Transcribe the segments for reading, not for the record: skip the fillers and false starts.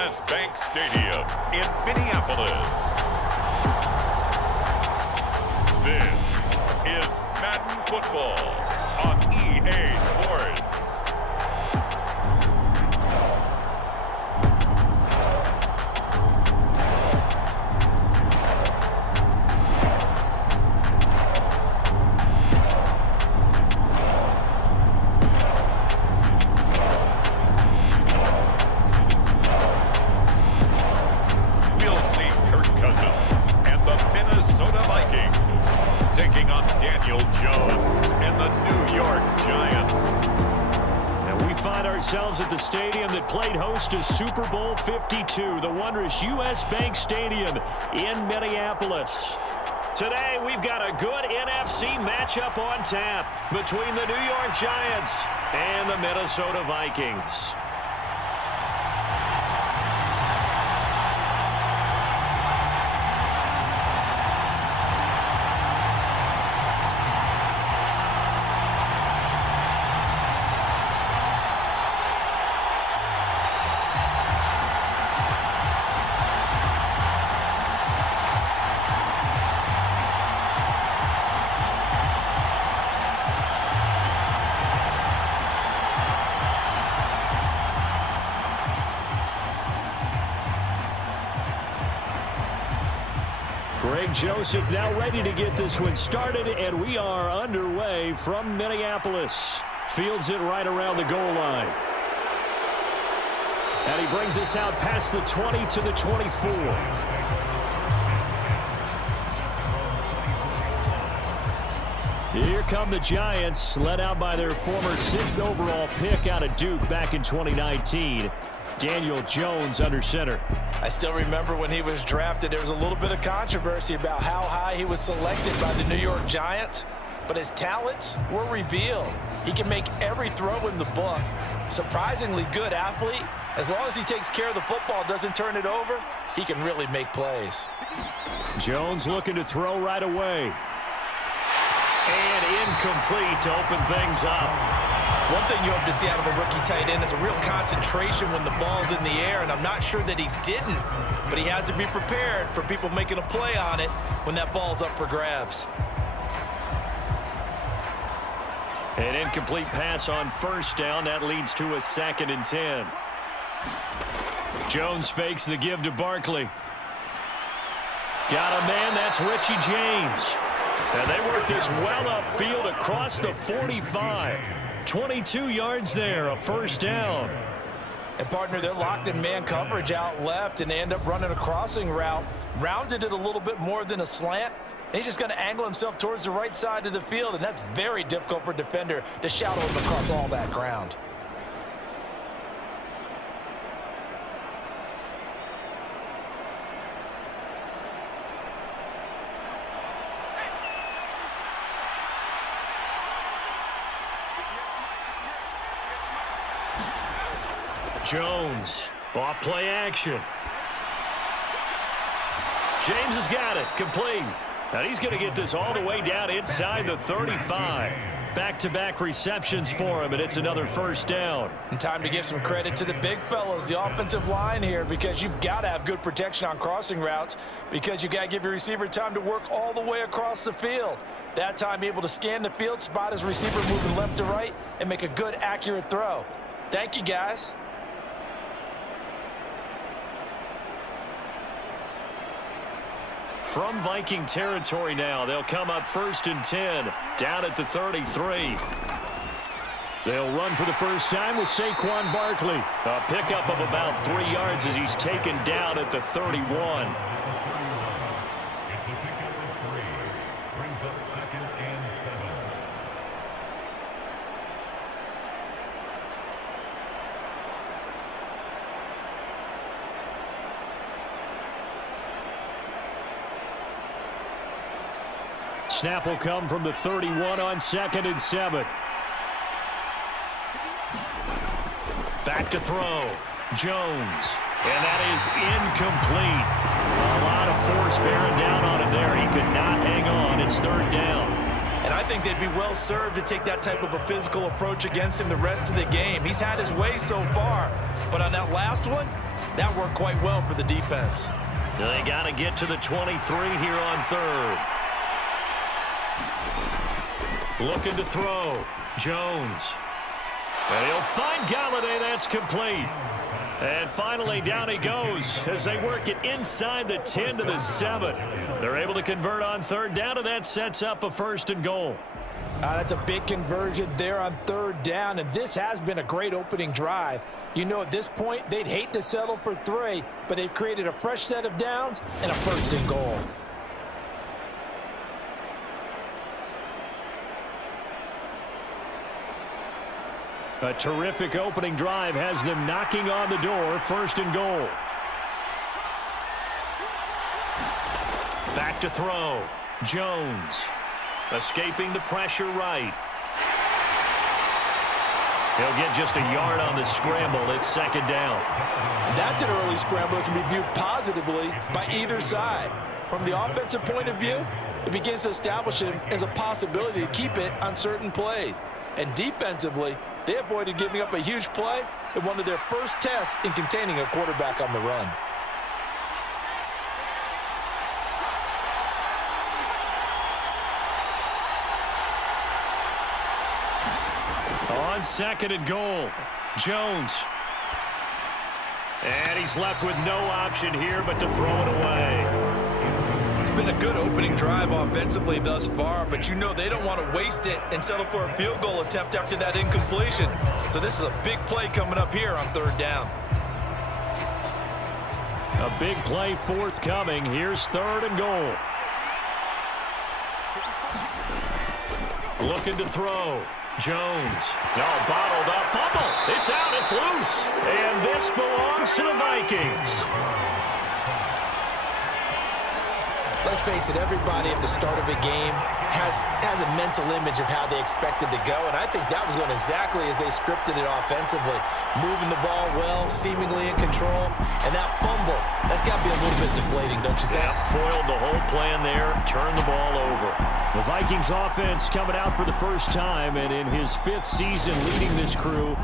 U.S. Bank Stadium in Minneapolis. This is Madden Football on EA Sports. Vikings taking on Daniel Jones and the New York Giants. And we find ourselves at the stadium that played host to Super Bowl 52, the wondrous U.S. Bank Stadium in Minneapolis. Today, we've got a good NFC matchup on tap between the New York Giants and the Minnesota Vikings. Greg Joseph now ready to get this one started, and we are underway from Minneapolis. Fields it right around the goal line. And he brings us out past the 20 to the 24. Here come the Giants, led out by their former 6th overall pick out of Duke back in 2019. Daniel Jones under center. I still remember when he was drafted, there was a little bit of controversy about how high he was selected by the New York Giants, but his talents were revealed. He can make every throw in the book. Surprisingly good athlete. As long as he takes care of the football, doesn't turn it over, he can really make plays. Jones looking to throw right away. And incomplete to open things up. One thing you hope to see out of a rookie tight end is a real concentration when the ball's in the air, and I'm not sure that he didn't, but he has to be prepared for people making a play on it when that ball's up for grabs. An incomplete pass on first down. That leads to a 2nd and 10. Jones fakes the give to Barkley. Got a man, that's Richie James. And they work this well upfield across the 45. 22 yards there, a first down. And, partner, they're locked in man coverage out left, and they end up running a crossing route. Rounded it a little bit more than a slant. And he's just going to angle himself towards the right side of the field, and that's very difficult for a defender to shadow him across all that ground. Jones, off play action. James has got it, complete. And he's going to get this all the way down inside the 35. Back-to-back receptions for him, and it's another first down. And time to give some credit to the big fellows, the offensive line here, because you've got to have good protection on crossing routes, because you've got to give your receiver time to work all the way across the field. That time able to scan the field, spot his receiver moving left to right, and make a good, accurate throw. Thank you, guys. From Viking territory now, they'll come up 1st and 10, down at the 33. They'll run for the first time with Saquon Barkley. A pickup of about 3 yards as he's taken down at the 31. Snap will come from the 31 on 2nd and 7. Back to throw. Jones. And that is incomplete. A lot of force bearing down on him there. He could not hang on. It's 3rd down. And I think they'd be well served to take that type of a physical approach against him the rest of the game. He's had his way so far. But on that last one, That worked quite well for the defense. They got to get to the 23 here on third. Looking to throw. Jones. And he'll find Galladay. That's complete. And finally, down he goes as they work it inside the 10 to the 7. They're able to convert on third down, and that sets up a 1st and goal. That's a big conversion there on third down, and this has been a great opening drive. You know, at this point, they'd hate to settle for 3, but they've created a fresh set of downs and a 1st and goal. A terrific opening drive has them knocking on the door. 1st and goal. Back to throw. Jones. Escaping the pressure right. He'll get just a yard on the scramble. It's 2nd down. That's an early scramble that can be viewed positively by either side. From the offensive point of view, it begins to establish him as a possibility to keep it on certain plays. And defensively, they avoided giving up a huge play in one of their first tests in containing a quarterback on the run. On 2nd and goal, Jones. And he's left with no option here but to throw it away. It's been a good opening drive offensively thus far, but you know they don't want to waste it and settle for a field goal attempt after that incompletion. So this is a big play coming up here on 3rd down. A big play forthcoming. Here's 3rd and goal. Looking to throw. Jones. No, bottled up. Fumble. It's out. It's loose. And this belongs to the Vikings. Let's face it, everybody at the start of a game has a mental image of how they expect it to go, and I think that was going exactly as they scripted it offensively. Moving the ball well, seemingly in control, and that fumble, that's got to be a little bit deflating, don't you think? Yeah, foiled the whole plan there, turned the ball over. The Vikings offense coming out for the first time, and in his 5th season leading this crew,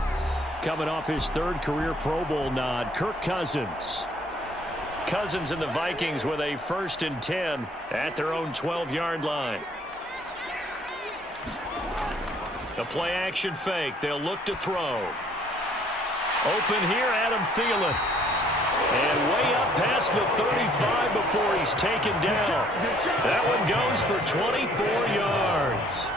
coming off his 3rd career Pro Bowl nod, Kirk Cousins. Cousins and the Vikings with a 1st and 10 at their own 12-yard line. The play action fake. They'll look to throw. Open here, Adam Thielen. And way up past the 35 before he's taken down. That one goes for 24 yards.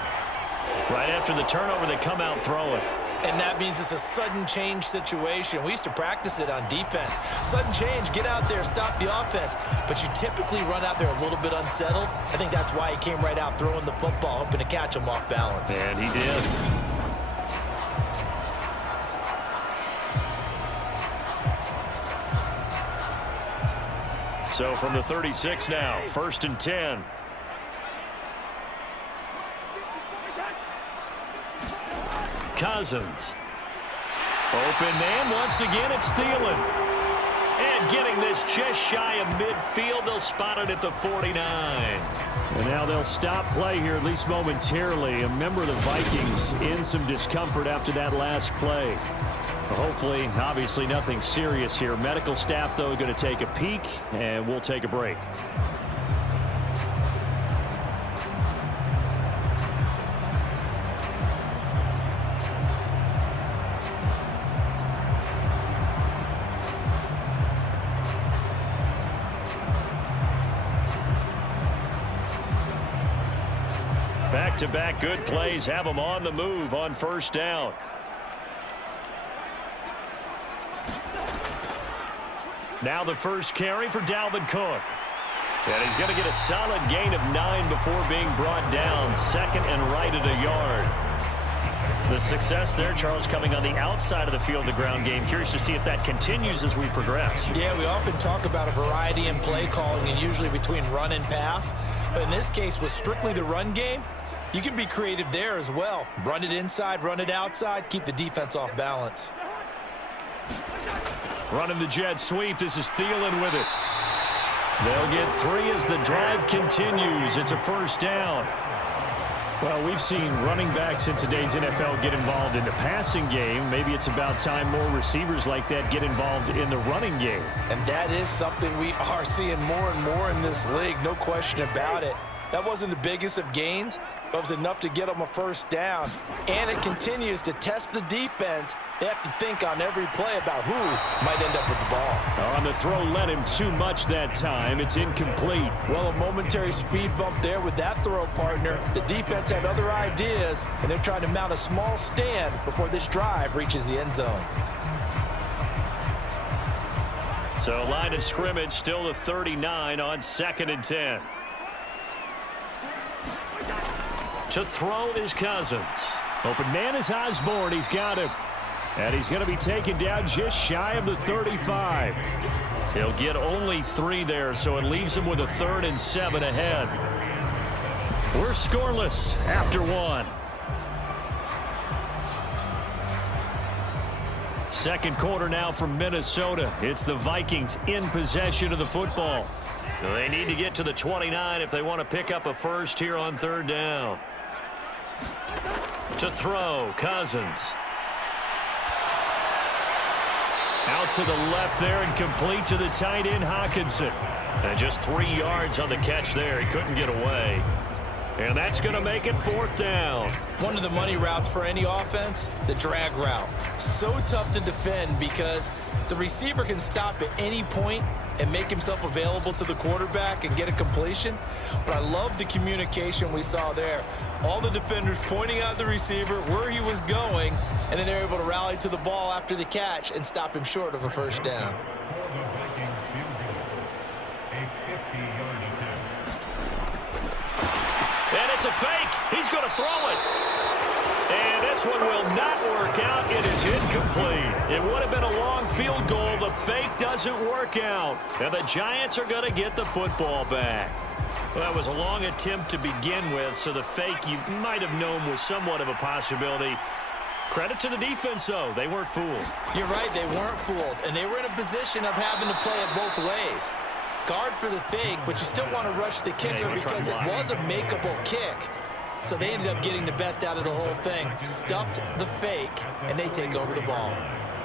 Right after the turnover, they come out throwing. And that means it's a sudden change situation. We used to practice it on defense. Sudden change, get out there, stop the offense. But you typically run out there a little bit unsettled. I think that's why he came right out throwing the football, hoping to catch him off balance. And he did. So from the 36 now, 1st and 10. Cousins. Open man. Once again, it's Thielen. And getting this just shy of midfield. They'll spot it at the 49. And now they'll stop play here, at least momentarily. A member of the Vikings in some discomfort after that last play. Hopefully, obviously, nothing serious here. Medical staff, though, going to take a peek, and we'll take a break. Back-to-back good plays have them on the move on 1st down. Now the first carry for Dalvin Cook. And he's going to get a solid gain of 9 before being brought down. 2nd and right at a yard. The success there, Charles, coming on the outside of the field, the ground game. Curious to see if that continues as we progress. Yeah, we often talk about a variety in play calling and usually between run and pass. But in this case, with strictly the run game, you can be creative there as well. Run it inside, run it outside, keep the defense off balance. Running the jet sweep. This is Thielen with it. They'll get 3 as the drive continues. It's a 1st down. Well, we've seen running backs in today's NFL get involved in the passing game. Maybe it's about time more receivers like that get involved in the running game. And that is something we are seeing more and more in this league, no question about it. That wasn't the biggest of gains, but it was enough to get them a first down. And it continues to test the defense. They have to think on every play about who might end up with the ball. On the throw, led him too much that time. It's incomplete. Well, a momentary speed bump there with that throw, partner. The defense had other ideas, and they're trying to mount a small stand before this drive reaches the end zone. So line of scrimmage still the 39 on 2nd and 10. To throw is Cousins. Open man is Osborne. He's got him. And he's going to be taken down just shy of the 35. He'll get only 3 there, so it leaves him with a 3rd and 7 ahead. We're scoreless after 1. Second quarter now from Minnesota. It's the Vikings in possession of the football. They need to get to the 29 if they want to pick up a first here on 3rd down. To throw, Cousins. Out to the left there and complete to the tight end, Hawkinson. And just 3 yards on the catch there. He couldn't get away. And that's going to make it 4th down. One of the money routes for any offense, the drag route. So tough to defend because the receiver can stop at any point and make himself available to the quarterback and get a completion. But I love the communication we saw there. All the defenders pointing out the receiver, where he was going, and then they're able to rally to the ball after the catch and stop him short of a first down. And it's a fake. He's going to throw it. And this one will not work out. It is incomplete. It would have been a long field goal. The fake doesn't work out. And the Giants are going to get the football back. Well, that was a long attempt to begin with, so the fake you might have known was somewhat of a possibility. Credit to the defense, though. They weren't fooled. You're right. They weren't fooled. And they were in a position of having to play it both ways. Guard for the fake, but you still want to rush the kicker because it was a makeable kick. So they ended up getting the best out of the whole thing. Stuffed the fake, and they take over the ball.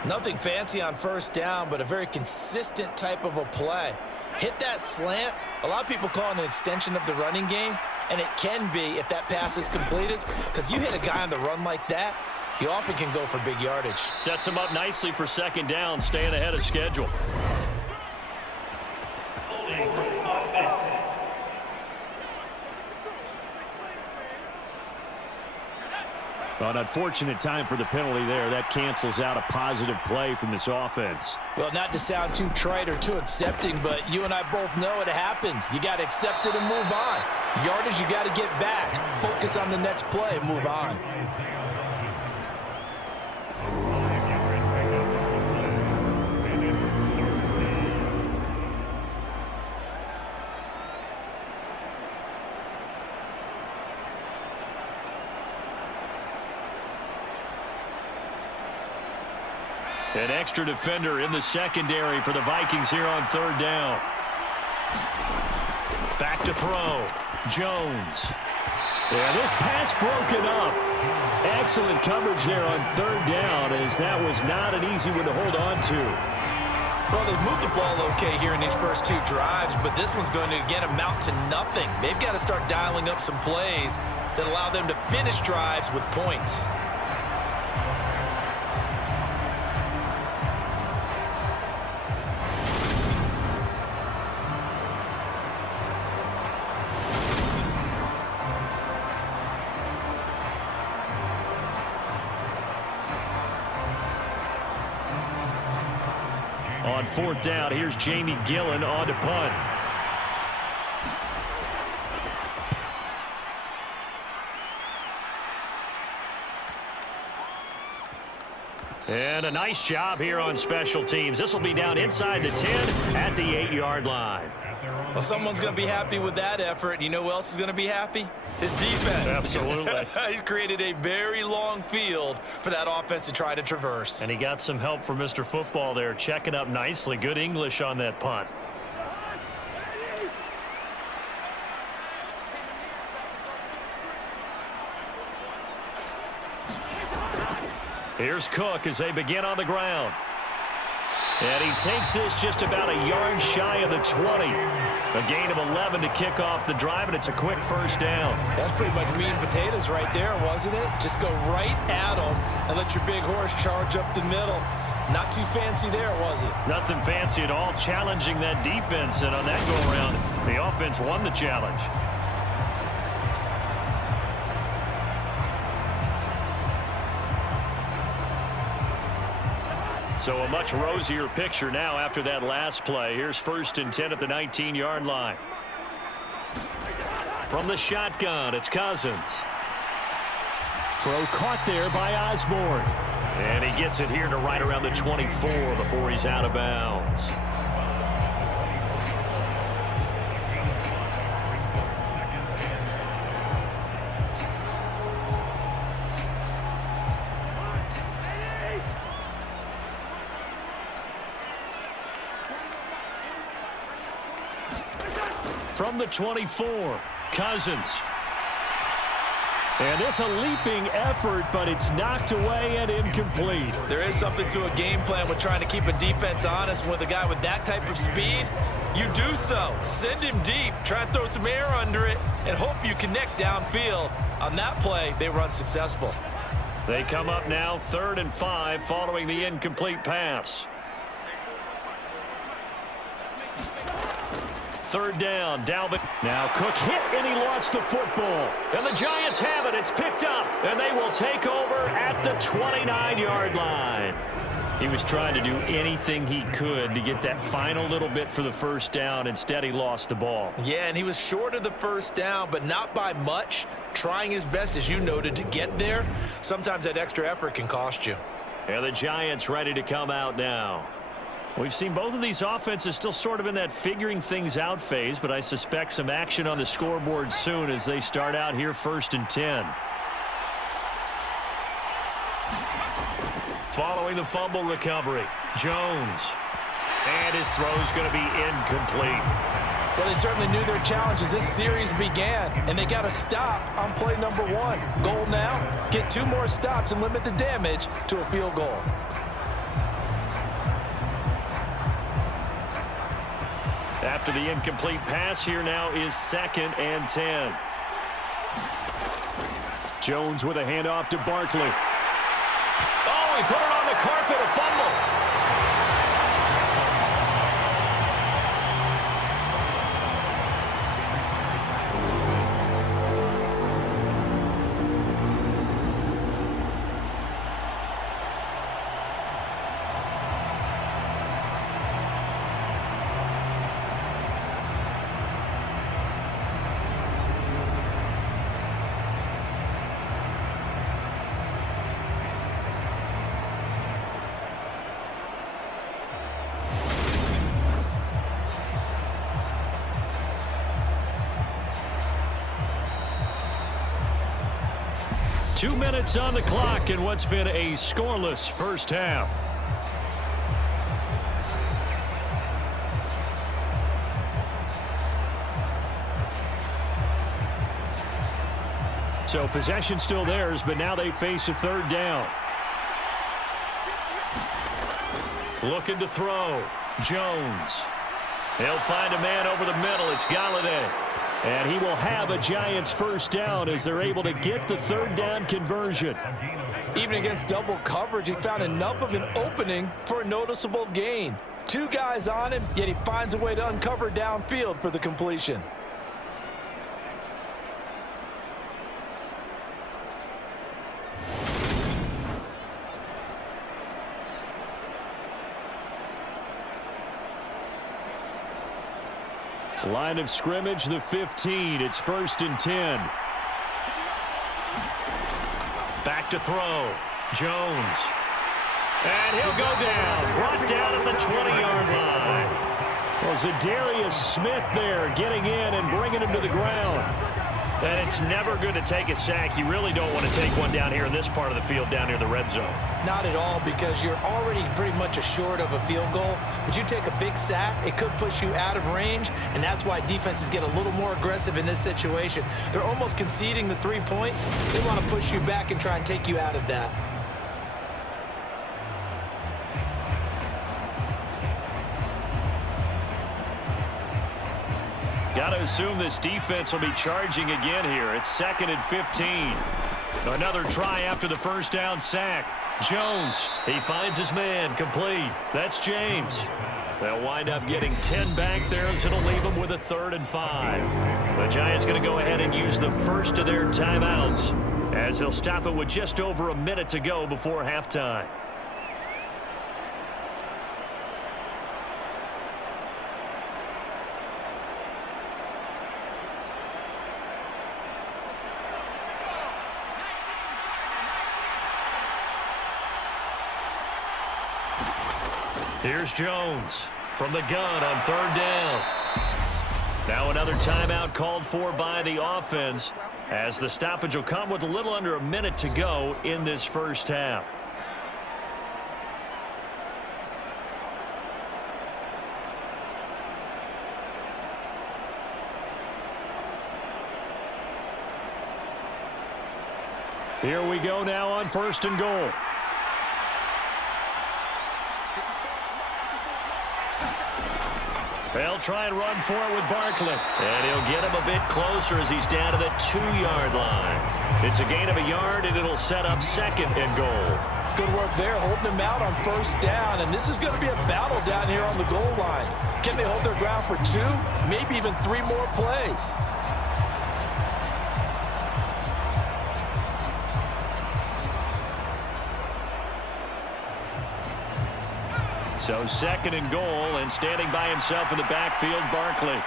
Nothing fancy on first down, but a very consistent type of a play. Hit that slant. A lot of people call it an extension of the running game, and it can be if that pass is completed, because you hit a guy on the run like that, he often can go for big yardage. Sets him up nicely for 2nd down, staying ahead of schedule. An unfortunate time for the penalty there. That cancels out a positive play from this offense. Well, not to sound too trite or too accepting, but you and I both know it happens. You got to accept it and move on. Yardage, you got to get back. Focus on the next play and move on. An extra defender in the secondary for the Vikings here on 3rd down. Back to throw. Jones. Yeah, this pass broken up. Excellent coverage there on 3rd down, as that was not an easy one to hold on to. Well, they've moved the ball okay here in these first 2 drives, but this one's going to, again, amount to nothing. They've got to start dialing up some plays that allow them to finish drives with points. On 4th down, here's Jamie Gillen on to punt. And a nice job here on special teams. This will be down inside the 10 at the 8-yard line. Well, someone's going to be happy with that effort. You know who else is going to be happy? His defense. Absolutely. He's created a very long field for that offense to try to traverse. And he got some help from Mr. Football there, checking up nicely. Good English on that punt. Here's Cook as they begin on the ground. And he takes this just about a yard shy of the 20. A gain of 11 to kick off the drive, and it's a quick first down. That's pretty much meat and potatoes right there, wasn't it? Just go right at them and let your big horse charge up the middle. Not too fancy there, was it? Nothing fancy at all, challenging that defense, and on that go-around, the offense won the challenge. So a much rosier picture now after that last play. Here's 1st and 10 at the 19-yard line. From the shotgun, it's Cousins. Throw caught there by Osborne. And he gets it here to right around the 24 before he's out of bounds. From the 24, Cousins. And it's a leaping effort, but it's knocked away and incomplete. There is something to a game plan with trying to keep a defense honest. With a guy with that type of speed, you do so. Send him deep, try and throw some air under it, and hope you connect downfield. On that play, they were unsuccessful. They come up now 3rd and 5 following the incomplete pass. 3rd down, Dalvin. Now Cook hit and he lost the football. And the Giants have it. It's picked up. And they will take over at the 29-yard line. He was trying to do anything he could to get that final little bit for the first down. Instead, he lost the ball. Yeah, and he was short of the first down, but not by much. Trying his best, as you noted, to get there. Sometimes that extra effort can cost you. And the Giants ready to come out now. We've seen both of these offenses still sort of in that figuring things out phase, but I suspect some action on the scoreboard soon as they start out here 1st and 10. Following the fumble recovery, Jones. And his throw's going to be incomplete. Well, they certainly knew their challenge as this series began, and they got a stop on play number 1. Goal now, get 2 more stops and limit the damage to a field goal. After the incomplete pass, here now is 2nd and 10. Jones with a handoff to Barkley. Oh, he put it on the carpet, a fumble. Two minutes on the clock in what's been a scoreless first half. So possession still theirs, but now they face a 3rd down. Looking to throw. Jones. He'll find a man over the middle. It's Galladay. And he will have a Giants first down as they're able to get the 3rd down conversion. Even against double coverage, he found enough of an opening for a noticeable gain. 2 guys on him, yet he finds a way to uncover downfield for the completion. Line of scrimmage, the 15. It's 1st and 10. Back to throw. Jones. And he'll go down. Brought down at the 20-yard line. Well, Zadarius Smith there getting in and bringing him to the ground. And it's never good to take a sack. You really don't want to take one down here in this part of the field, down near the red zone. Not at all, because you're already pretty much assured of a field goal. But you take a big sack, it could push you out of range, and that's why defenses get a little more aggressive in this situation. They're almost conceding the 3 points. They want to push you back and try and take you out of that. Got to assume this defense will be charging again here. It's 2nd and 15. Another try after the first down sack. Jones, he finds his man, complete. That's James. They'll wind up getting 10 back there as it'll leave them with a 3rd and 5. The Giants going to go ahead and use the first of their timeouts as they'll stop it with just over a minute to go before halftime. Here's Jones from the gun on 3rd down. Now another timeout called for by the offense as the stoppage will come with a little under a minute to go in this first half. Here we go now on 1st and goal. They'll try and run for it with Barkley. And he'll get him a bit closer as he's down to the 2-yard line. It's a gain of a yard, and it'll set up 2nd and goal. Good work there, holding them out on 1st down. And this is going to be a battle down here on the goal line. Can they hold their ground for 2, maybe even 3 more plays? So 2nd and goal, and standing by himself in the backfield, Barkley.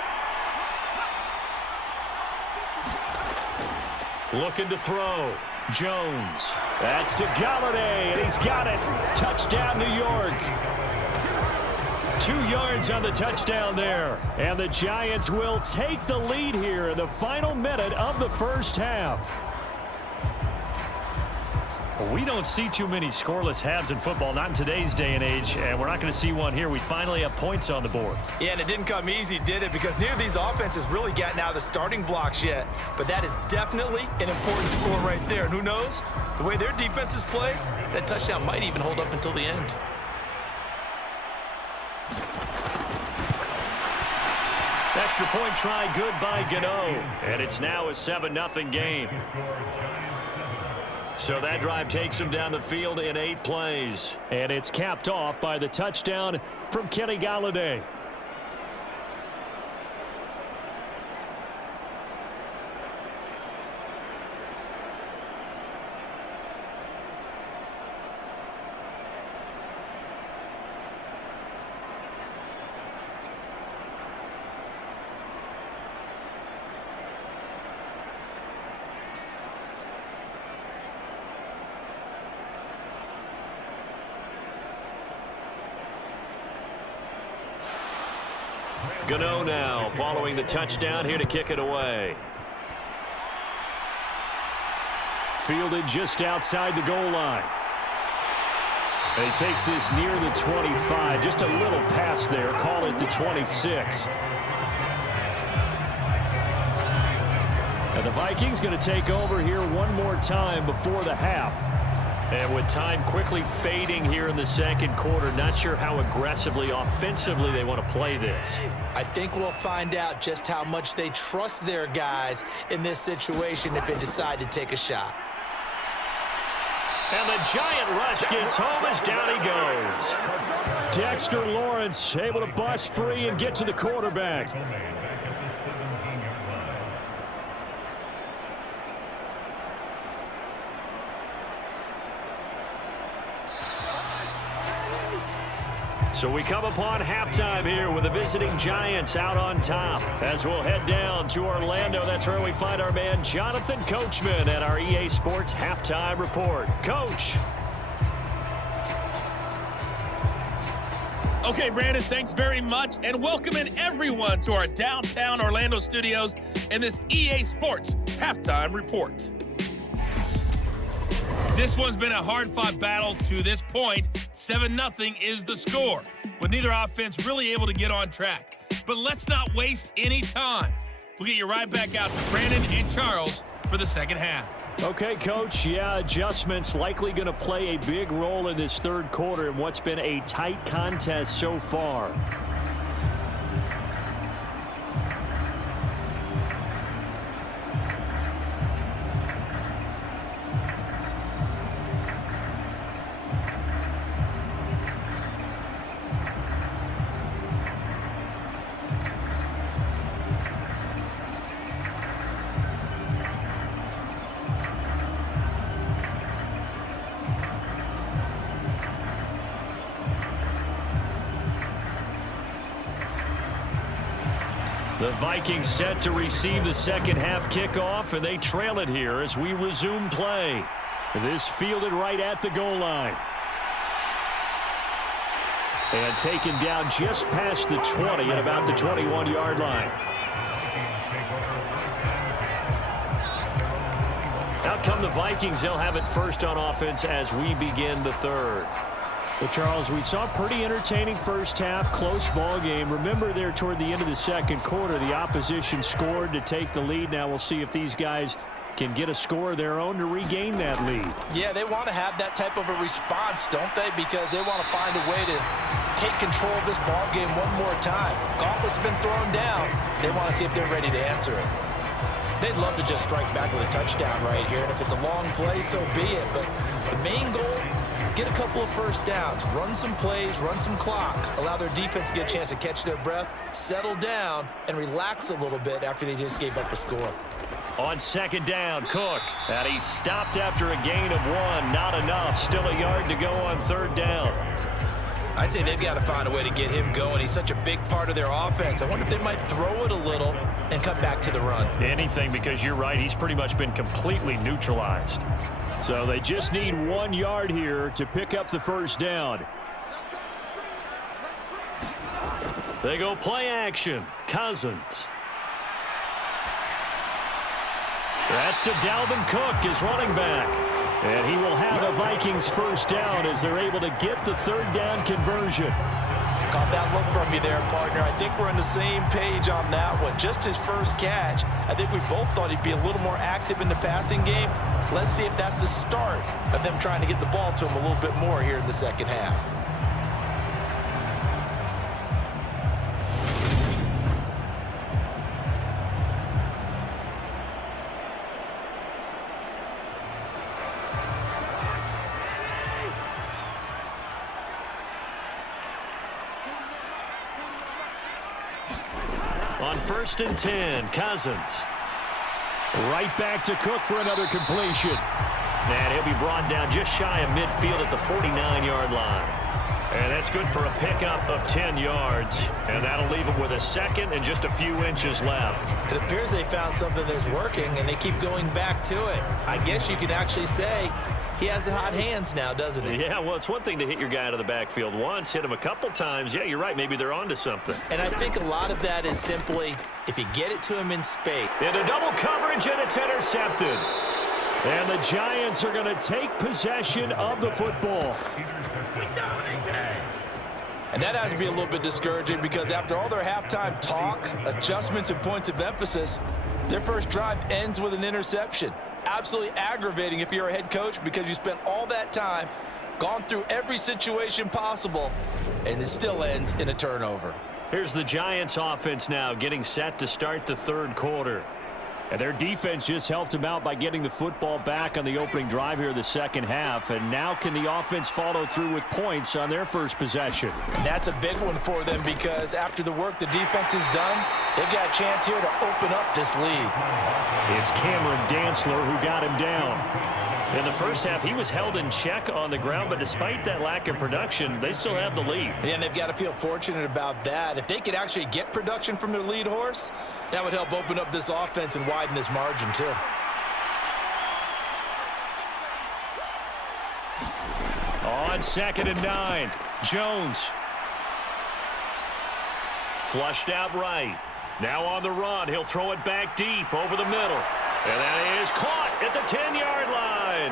Looking to throw. Jones. That's to Galladay, and he's got it. Touchdown, New York. 2 yards on the touchdown there. And the Giants will take the lead here in the final minute of the first half. We don't see too many scoreless halves in football, not in today's day and age, and we're not going to see one here. We finally have points on the board. Yeah, and it didn't come easy, did it? Because neither of these offenses really gotten out of the starting blocks yet. But that is definitely an important score right there. And who knows? The way their defenses play, that touchdown might even hold up until the end. Extra point try good by Gano, and it's now a 7-0 game. So that drive takes him down the field in 8 plays. And it's capped off by the touchdown from Kenny Galladay. Gano now following the touchdown here to kick it away. Fielded just outside the goal line. And he takes this near the 25. Just a little pass there. Call it the 26. And the Vikings going to take over here one more time before the half. And with time quickly fading here in the second quarter, not sure how aggressively, offensively they want to play this. I think we'll find out just how much they trust their guys in this situation if they decide to take a shot. And the giant rush gets home as down he goes. Dexter Lawrence able to bust free and get to the quarterback. So we come upon halftime here with the visiting Giants out on top. As we'll head down to Orlando, that's where we find our man Jonathan Coachman at our EA Sports Halftime Report. Coach. Okay, Brandon, thanks very much, and welcoming everyone to our downtown Orlando studios in this EA Sports Halftime Report. This one's been a hard-fought battle to this point. 7-0 is the score, with neither offense really able to get on track. But let's not waste any time. We'll get you right back out to Brandon and Charles for the second half. Okay, Coach. Yeah, adjustments likely going to play a big role in this third quarter in what's been a tight contest so far. The Vikings set to receive the second half kickoff, and they trail it here as we resume play. This fielded right at the goal line. And taken down just past the 20 at about the 21-yard line. Out come the Vikings. They'll have it first on offense as we begin the third. Well, Charles, we saw a pretty entertaining first half, close ball game. Remember there toward the end of the second quarter, the opposition scored to take the lead. Now we'll see if these guys can get a score of their own to regain that lead. Yeah, they want to have that type of a response, don't they? Because they want to find a way to take control of this ball game one more time. Gauntlet's been thrown down. They want to see if they're ready to answer it. They'd love to just strike back with a touchdown right here, and if it's a long play, so be it. But the main goal, get a couple of first downs, run some plays, run some clock, allow their defense to get a chance to catch their breath, settle down, and relax a little bit after they just gave up a score. On second down, Cook. And he stopped after a gain of 1. Not enough. Still a yard to go on third down. I'd say they've got to find a way to get him going. He's such a big part of their offense. I wonder if they might throw it a little and come back to the run. Anything, because you're right. He's pretty much been completely neutralized. So they just need 1 yard here to pick up the first down. They go play action. Cousins. That's to Dalvin Cook, his running back. And he will have a Vikings first down as they're able to get the third down conversion. Caught that look from you there, partner. I think we're on the same page on that one. Just his first catch. I think we both thought he'd be a little more active in the passing game. Let's see if that's the start of them trying to get the ball to him a little bit more here in the second half. On 1st and 10, Cousins. Right back to Cook for another completion. And he'll be brought down just shy of midfield at the 49-yard line. And that's good for a pickup of 10 yards. And that'll leave him with a second and just a few inches left. It appears they found something that's working, and they keep going back to it. I guess you could actually say he has the hot hands now, doesn't he? Yeah, well, it's one thing to hit your guy out of the backfield once, hit him a couple times. Yeah, you're right. Maybe they're onto something. And I think a lot of that is simply if you get it to him in space. Into double coverage, and it's intercepted. And the Giants are going to take possession of the football. And that has to be a little bit discouraging because after all their halftime talk, adjustments, and points of emphasis, their first drive ends with an interception. Absolutely aggravating if you're a head coach because you spent all that time, gone through every situation possible, and it still ends in a turnover. Here's the Giants offense now getting set to start the third quarter. And their defense just helped them out by getting the football back on the opening drive here in the second half. And now can the offense follow through with points on their first possession? And that's a big one for them because after the work the defense has done, they've got a chance here to open up this lead. It's Cameron Dantzler who got him down. In the first half, he was held in check on the ground, but despite that lack of production, they still have the lead. And they've got to feel fortunate about that. If they could actually get production from their lead horse, that would help open up this offense and widen this margin too. On 2nd and 9, Jones. Flushed out right. Now on the run, he'll throw it back deep over the middle. And that is caught at the 10-yard line.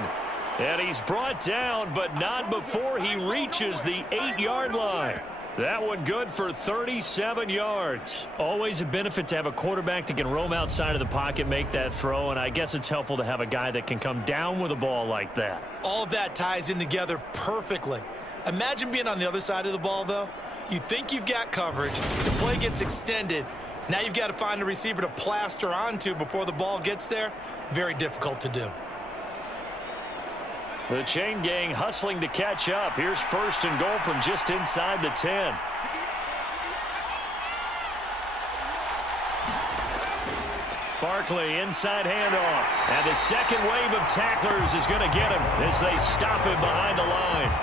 And he's brought down, but not before he reaches the 8-yard line. That one good for 37 yards. Always a benefit to have a quarterback that can roam outside of the pocket, make that throw, and I guess it's helpful to have a guy that can come down with a ball like that. All of that ties in together perfectly. Imagine being on the other side of the ball, though. You think you've got coverage. The play gets extended. Now you've got to find a receiver to plaster onto before the ball gets there. Very difficult to do. The chain gang hustling to catch up. Here's 1st and goal from just inside the 10. Barkley inside handoff. And the second wave of tacklers is going to get him as they stop him behind the line.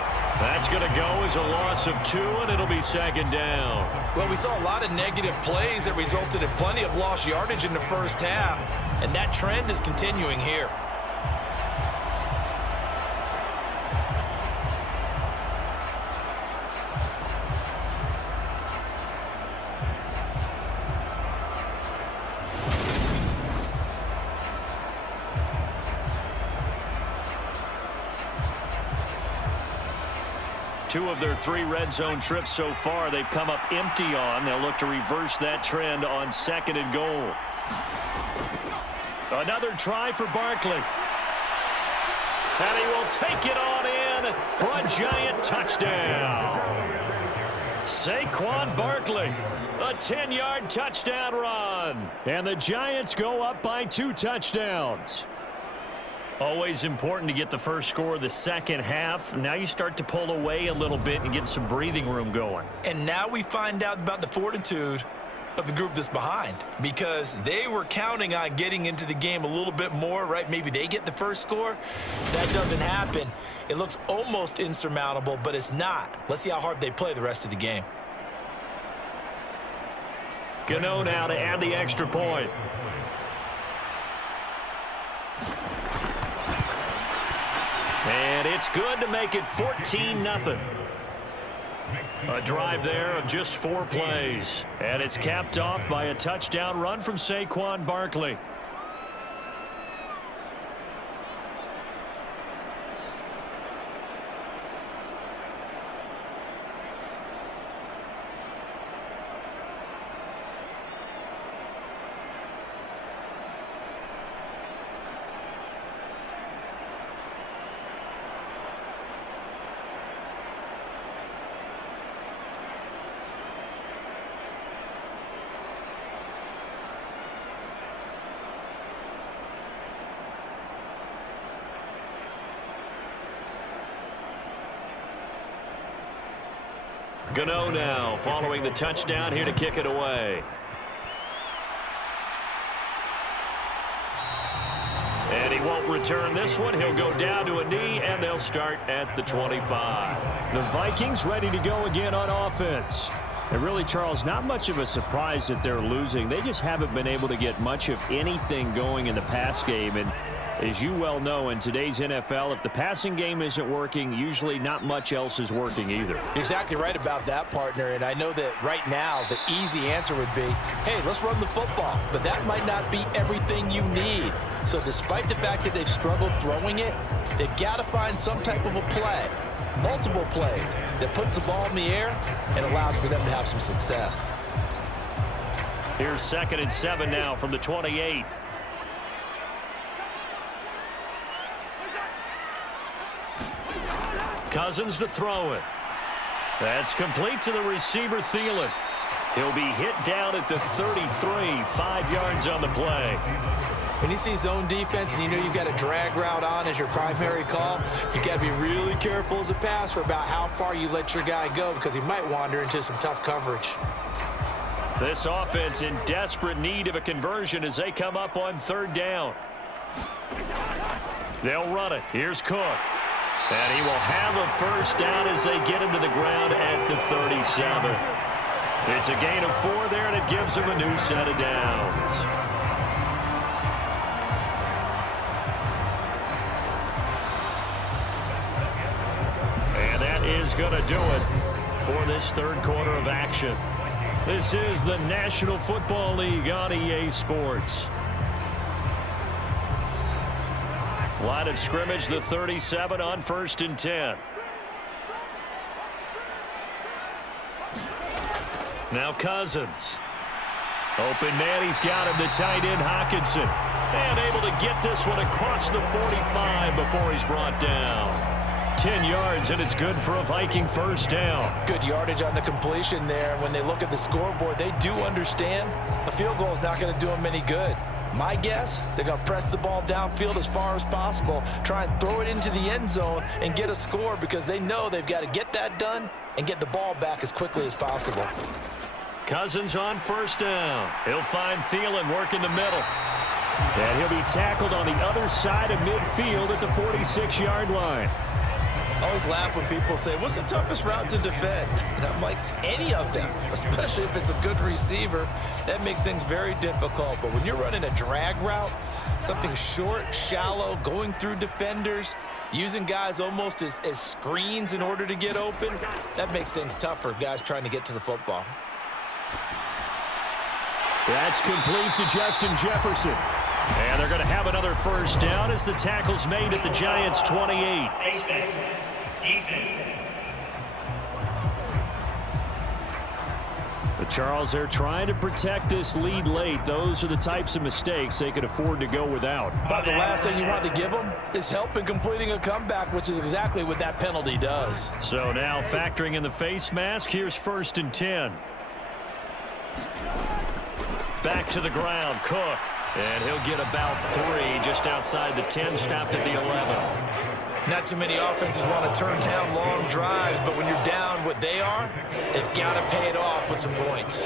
That's going to go as a loss of 2, and it'll be second down. Well, we saw a lot of negative plays that resulted in plenty of lost yardage in the first half, and that trend is continuing here. Two of their 3 red zone trips so far, they've come up empty on. They'll look to reverse that trend on 2nd and goal. Another try for Barkley. And he will take it on in for a Giant touchdown. Saquon Barkley, a 10-yard touchdown run. And the Giants go up by 2 touchdowns. Always important to get the first score of the second half. Now you start to pull away a little bit and get some breathing room going. And now we find out about the fortitude of the group that's behind, because they were counting on getting into the game a little bit more, right? Maybe they get the first score. That doesn't happen. It looks almost insurmountable, but it's not. Let's see how hard they play the rest of the game. Gano now to add the extra point. And it's good to make it 14-0. A drive there of just 4 plays. And it's capped off by a touchdown run from Saquon Barkley. Gano now following the touchdown here to kick it away. And he won't return this one. He'll go down to a knee, and they'll start at the 25. The Vikings ready to go again on offense. And really, Charles, not much of a surprise that they're losing. They just haven't been able to get much of anything going in the pass game. And as you well know, in today's NFL, if the passing game isn't working, usually not much else is working either. You're exactly right about that, partner. And I know that right now the easy answer would be, hey, let's run the football. But that might not be everything you need. So despite the fact that they've struggled throwing it, they've got to find some type of a play, multiple plays, that puts the ball in the air and allows for them to have some success. Here's 2nd and 7 now from the 28. Cousins to throw it. That's complete to the receiver, Thielen. He'll be hit down at the 33, 5 yards on the play. When you see zone defense and you know you've got a drag route on as your primary call, you've got to be really careful as a passer about how far you let your guy go, because he might wander into some tough coverage. This offense in desperate need of a conversion as they come up on 3rd down. They'll run it. Here's Cook. And he will have a first down as they get him to the ground at the 37. It's a gain of 4 there, and it gives him a new set of downs. And that is going to do it for this 3rd quarter of action. This is the National Football League on EA Sports. Line of scrimmage, the 37 on 1st and 10. Now Cousins. Open man, he's got him, the tight end Hockenson. And able to get this one across the 45 before he's brought down. 10 yards, and it's good for a Viking first down. Good yardage on the completion there. When they look at the scoreboard, they do understand a field goal is not going to do them any good. My guess, they're going to press the ball downfield as far as possible, try and throw it into the end zone and get a score, because they know they've got to get that done and get the ball back as quickly as possible. Cousins on 1st down. He'll find Thielen working the middle. And he'll be tackled on the other side of midfield at the 46-yard line. I always laugh when people say, what's the toughest route to defend? And I'm like, any of them, especially if it's a good receiver. That makes things very difficult. But when you're running a drag route, something short, shallow, going through defenders, using guys almost as screens in order to get open, that makes things tough for guys trying to get to the football. That's complete to Justin Jefferson. And they're going to have another first down as the tackle's made at the Giants' 28. But Charles, they're trying to protect this lead late. Those are the types of mistakes they could afford to go without. But the last thing you want to give them is help in completing a comeback, which is exactly what that penalty does. So now factoring in the face mask, here's 1st and 10. Back to the ground, Cook. And he'll get about 3 just outside the 10, stopped at the 11. Not too many offenses want to turn down long drives, but when you're down what they are, they've got to pay it off with some points.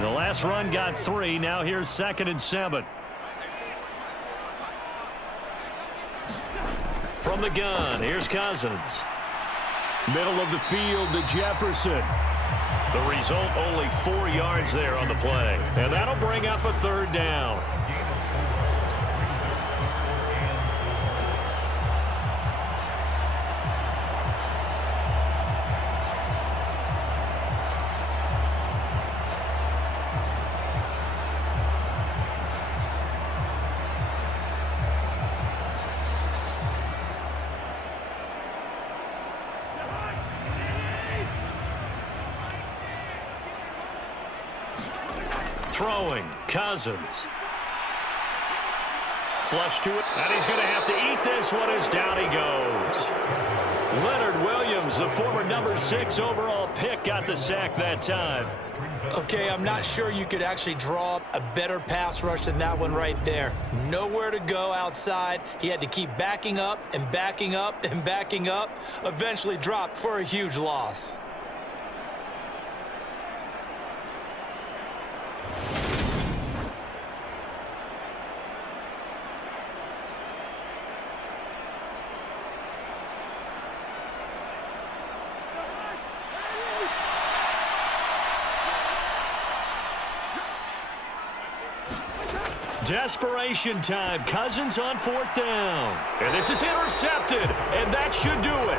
The last run got 3. Now here's 2nd and 7. From the gun, here's Cousins. Middle of the field to Jefferson. The result, only 4 yards there on the play. And that'll bring up a 3rd down. Throwing, Cousins. Flush to it, and he's going to have to eat this one as down he goes. Leonard Williams, the former number 6 overall pick, got the sack that time. Okay, I'm not sure you could actually draw up a better pass rush than that one right there. Nowhere to go outside. He had to keep backing up and backing up and backing up. Eventually dropped for a huge loss. Desperation time. Cousins on 4th down. And this is intercepted, and that should do it.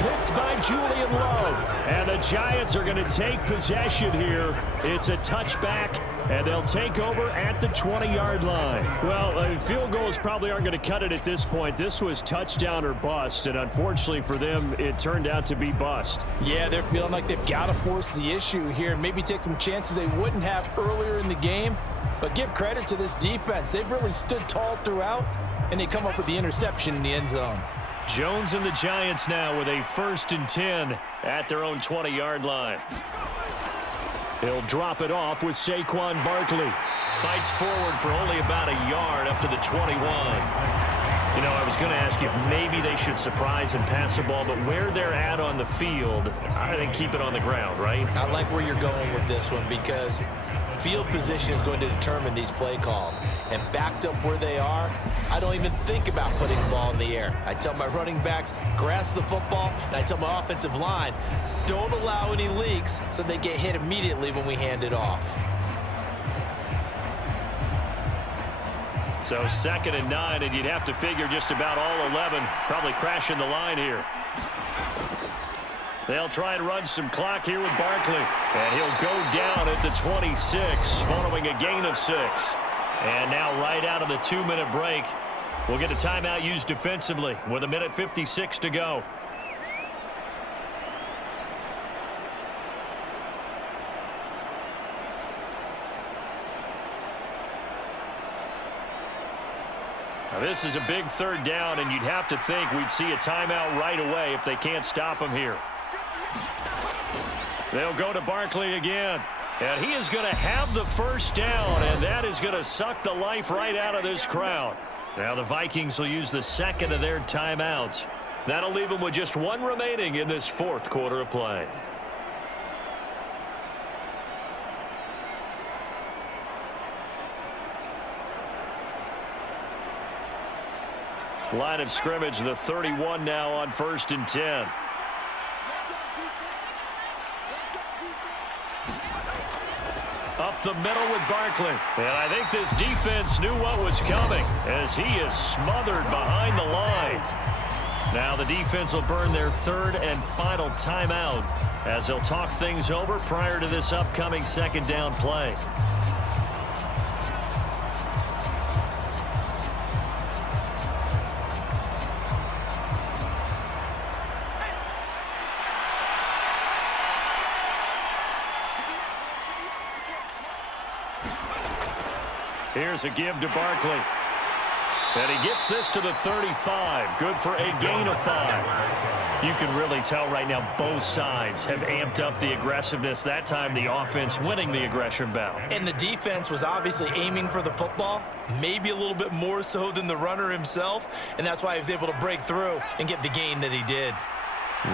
Picked by Julian Love. And the Giants are going to take possession here. It's a touchback, and they'll take over at the 20-yard line. Well, field goals probably aren't going to cut it at this point. This was touchdown or bust, and unfortunately for them, it turned out to be bust. Yeah, they're feeling like they've got to force the issue here and maybe take some chances they wouldn't have earlier in the game. But give credit to this defense. They've really stood tall throughout, and they come up with the interception in the end zone. Jones and the Giants now with a 1st and 10 at their own 20-yard line. He'll drop it off with Saquon Barkley. Fights forward for only about a yard up to the 21. You know, I was going to ask you if maybe they should surprise and pass the ball, but where they're at on the field, I think keep it on the ground, right? I like where you're going with this one because field position is going to determine these play calls. And backed up where they are, I don't even think about putting the ball in the air. I tell my running backs, grasp the football, and I tell my offensive line, don't allow any leaks so they get hit immediately when we hand it off. So 2nd and 9, and you'd have to figure just about all 11 probably crashing the line here. They'll try and run some clock here with Barkley. And he'll go down at the 26 following a gain of 6. And now right out of the 2-minute break, we'll get a timeout used defensively with 1:56 to go. Now this is a big 3rd down, and you'd have to think we'd see a timeout right away if they can't stop him here. They'll go to Barkley again. And he is going to have the 1st down, and that is going to suck the life right out of this crowd. Now the Vikings will use the 2nd of their timeouts. That'll leave them with just 1 remaining in this 4th quarter of play. Line of scrimmage, the 31 now on 1st and 10. Up the middle with Barkley. And I think this defense knew what was coming as he is smothered behind the line. Now the defense will burn their 3rd and final timeout as they'll talk things over prior to this upcoming 2nd down play. Here's a give to Barkley. And he gets this to the 35. Good for a gain of 5. You can really tell right now both sides have amped up the aggressiveness. That time the offense winning the aggression battle. And the defense was obviously aiming for the football, maybe a little bit more so than the runner himself, and that's why he was able to break through and get the gain that he did.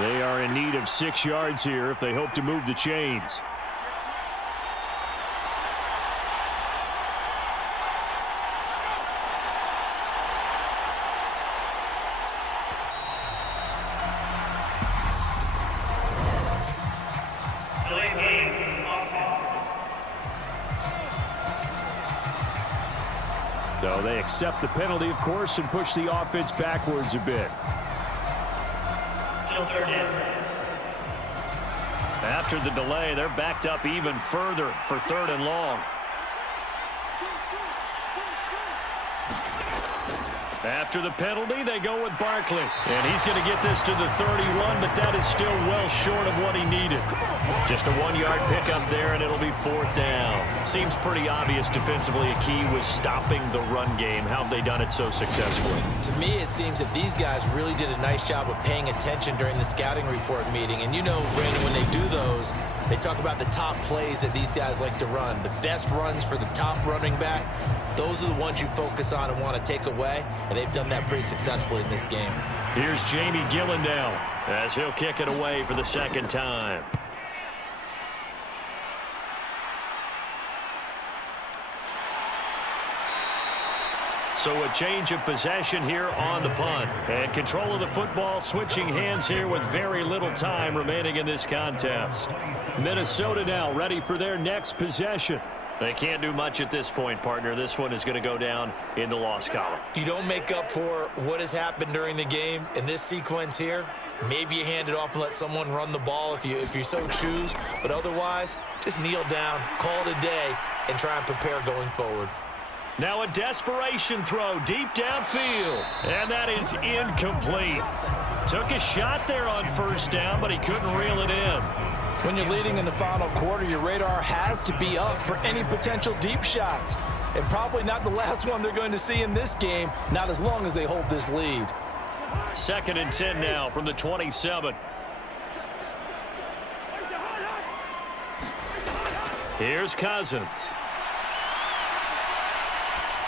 They are in need of 6 yards here if they hope to move the chains. So they accept the penalty, of course, and push the offense backwards a bit. After the delay, they're backed up even further for 3rd and long. After the penalty, they go with Barkley. And he's going to get this to the 31, but that is still well short of what he needed. Just a 1-yard pickup there, and it'll be 4th down. Seems pretty obvious defensively a key was stopping the run game. How have they done it so successfully? To me, it seems that these guys really did a nice job of paying attention during the scouting report meeting. And you know, Brandon, when they do those, they talk about the top plays that these guys like to run. The best runs for the top running back. Those are the ones you focus on and want to take away, and they've done that pretty successfully in this game. Here's Jamie Gillen now as he'll kick it away for the 2nd time. So a change of possession here on the punt. And control of the football, switching hands here with very little time remaining in this contest. Minnesota now ready for their next possession. They can't do much at this point, partner. This one is going to go down in the loss column. You don't make up for what has happened during the game in this sequence here. Maybe you hand it off and let someone run the ball if you so choose. But otherwise, just kneel down, call it a day, and try and prepare going forward. Now a desperation throw deep downfield. And that is incomplete. Took a shot there on 1st down, but he couldn't reel it in. When you're leading in the final quarter, your radar has to be up for any potential deep shots. And probably not the last one they're going to see in this game, not as long as they hold this lead. 2nd and 10 now from the 27. Here's Cousins.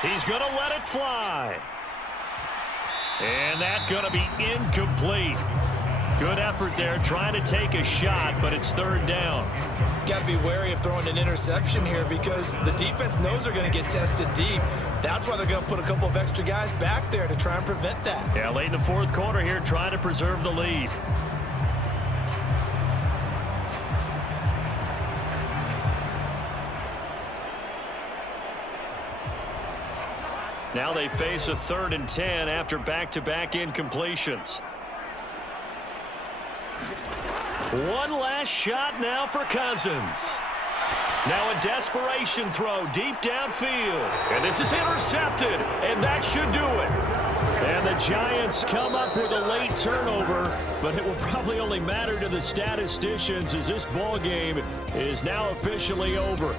He's going to let it fly. And that's going to be incomplete. Good effort there, trying to take a shot, but it's 3rd down. Got to be wary of throwing an interception here because the defense knows they're going to get tested deep. That's why they're going to put a couple of extra guys back there to try and prevent that. Yeah, late in the 4th quarter here, trying to preserve the lead. Now they face a 3rd and 10 after back-to-back incompletions. One last shot now for Cousins. Now a desperation throw deep downfield. And this is intercepted, and that should do it. And the Giants come up with a late turnover, but it will probably only matter to the statisticians as this ball game is now officially over.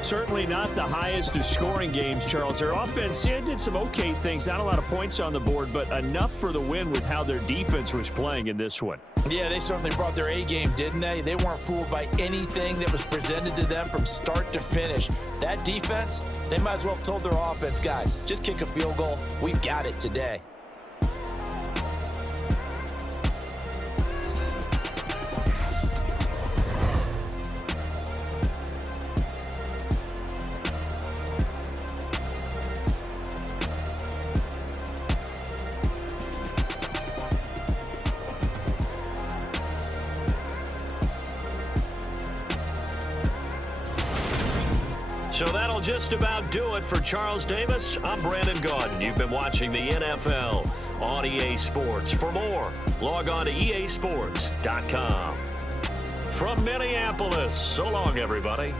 Certainly not the highest of scoring games, Charles. Their offense did some okay things. Not a lot of points on the board, but enough for the win with how their defense was playing in this one. Yeah, they certainly brought their A game, didn't they? They weren't fooled by anything that was presented to them from start to finish. That defense, they might as well have told their offense, guys, just kick a field goal. We've got it today. So that'll just about do it for Charles Davis. I'm Brandon Gaudin. You've been watching the NFL on EA Sports. For more, log on to easports.com. From Minneapolis, so long, everybody.